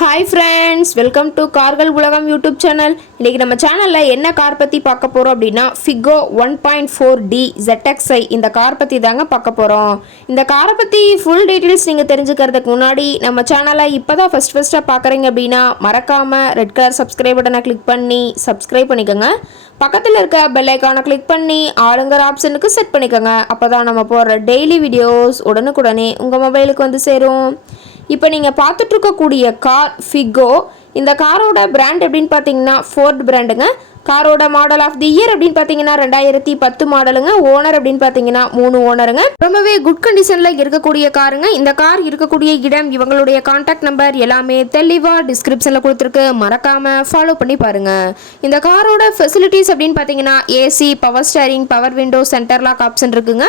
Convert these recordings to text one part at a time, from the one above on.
Hi friends, welcome to கார்கள் உலகம் YouTube channel. இன்றைக்கி நம்ம சேனலில் என்ன கார் பற்றி பார்க்க போகிறோம் அப்படின்னா ஃபிகோ 1.4D ZXi இந்த கார் பற்றி தாங்க பார்க்க போகிறோம். இந்த காரை பற்றி ஃபுல் டீட்டெயில்ஸ் நீங்கள் தெரிஞ்சுக்கிறதுக்கு முன்னாடி நம்ம சேனலை இப்போ தான் ஃபஸ்ட்டாக பார்க்குறீங்க அப்படின்னா மறக்காமல் ரெட் கலர் சப்ஸ்கிரைப் பட்டனை கிளிக் பண்ணி சப்ஸ்கிரைப் பண்ணிக்கோங்க. பக்கத்தில் இருக்க பெல் ஐக்கானை கிளிக் பண்ணி ஆளுங்கிற ஆப்ஷனுக்கு செட் பண்ணிக்கோங்க. அப்போ தான் நம்ம போடுற டெய்லி வீடியோஸ் உடனுக்குடனே உங்கள் மொபைலுக்கு வந்து சேரும். இப்போ நீங்கள் பார்த்துட்ருக்கக்கூடிய கார் ஃபிகோ. இந்த காரோட பிராண்ட் எப்படின்னு பார்த்தீங்கன்னா ஃபோர்ட் பிராண்டுங்க. காரோட மாடல் ஆஃப் தி இயர் அப்படின்னு பார்த்தீங்கன்னா 2010 மாடலுங்க. ஓனர் அப்படின்னு பார்த்தீங்கன்னா 3 ஓனருங்க. ரொம்பவே குட் கண்டிஷனில் இருக்கக்கூடிய காருங்க. இந்த கார் இருக்கக்கூடிய இடம், இவங்களுடைய கான்டாக்ட் நம்பர் எல்லாமே தெளிவாக டிஸ்கிரிப்ஷனில் கொடுத்துருக்கு. மறக்காமல் ஃபாலோ பண்ணி பாருங்கள். இந்த காரோட ஃபெசிலிட்டிஸ் அப்படின்னு பார்த்தீங்கன்னா AC, power steering, power window, centre lock option இருக்குங்க.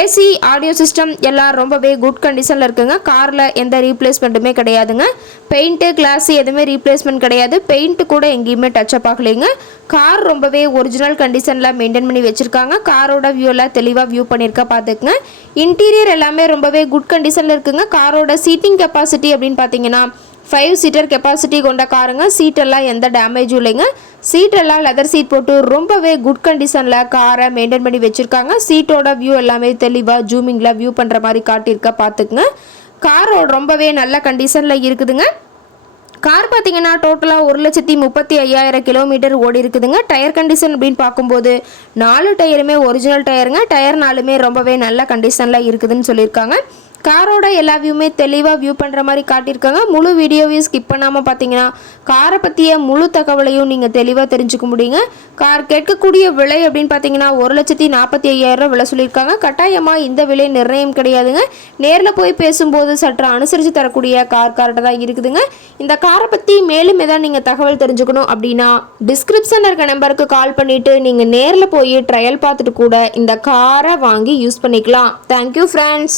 ஏசி, ஆடியோ சிஸ்டம் எல்லாம் ரொம்பவே குட் கண்டிஷனில் இருக்குங்க. காரில் எந்த ரீப்ளேஸ்மெண்ட்டுமே கிடையாதுங்க. பெயிண்ட்டு, கிளாஸு எதுவுமே ரீப்ளேஸ்மெண்ட் கிடையாது. பெயிண்ட்டு கூட எங்கேயுமே டச்சப் ஆகலைங்க. கார் ரொம்பவே ஒரிஜினல் கண்டிஷனில் மெயின்டைன் பண்ணி வச்சுருக்காங்க. காரோட வியூவில் தெளிவாக வியூ பண்ணியிருக்க பார்த்துக்குங்க. இன்டீரியர் எல்லாமே ரொம்பவே குட் கண்டிஷனில் இருக்குங்க. காரோட சீட்டிங் கெப்பாசிட்டி அப்படின்னு பார்த்தீங்கன்னா 5 சீட்டர் கெப்பாசிட்டி கொண்ட காருங்க. சீட்டெல்லாம் எந்த டேமேஜும் இல்லைங்க. சீட்டெல்லாம் லெதர் சீட் போட்டு ரொம்பவே குட் கண்டிஷனில் காரை மெயின்டைன் பண்ணி வச்சுருக்காங்க. சீட்டோட வியூ எல்லாமே தெளிவாக ஜூமிங்கில் வியூ பண்ணுற மாதிரி காட்டியிருக்க பார்த்துக்குங்க. காரோட ரொம்பவே நல்ல கண்டிஷனில் இருக்குதுங்க. கார் பார்த்தீங்கன்னா டோட்டலாக 1,35,000 கிலோமீட்டர் ஓடி இருக்குதுங்க. டயர் கண்டிஷன் அப்படின்னு பார்க்கும்போது 4 டயருமே ஒரிஜினல் டயருங்க. டயர் 4மே ரொம்பவே நல்ல கண்டிஷனில் இருக்குதுன்னு சொல்லியிருக்காங்க. காரோட எல்லா வியூமே தெளிவாக வியூ பண்ணுற மாதிரி காட்டியிருக்காங்க. முழு வீடியோவையும் ஸ்கிப் பண்ணாமல் பார்த்தீங்கன்னா காரை பற்றிய முழு தகவலையும் நீங்கள் தெளிவாக தெரிஞ்சுக்க முடியுங்க. கார் கேட்கக்கூடிய விலை அப்படின்னு பார்த்தீங்கன்னா 1,45,000 விலை சொல்லியிருக்காங்க. கட்டாயமாக இந்த விலை நிர்ணயம் கிடையாதுங்க. நேரில் போய் பேசும்போது சற்று அனுசரித்து தரக்கூடிய கார்கிட்ட தான் இருக்குதுங்க. இந்த காரை பற்றி மேலும் ஏதாவது நீங்கள் தகவல் தெரிஞ்சுக்கணும் அப்படின்னா டிஸ்கிரிப்ஷனில் இருக்க நம்பருக்கு கால் பண்ணிவிட்டு நீங்கள் நேரில் போய் ட்ரையல் பார்த்துட்டு கூட இந்த காரை வாங்கி யூஸ் பண்ணிக்கலாம். Thank you friends.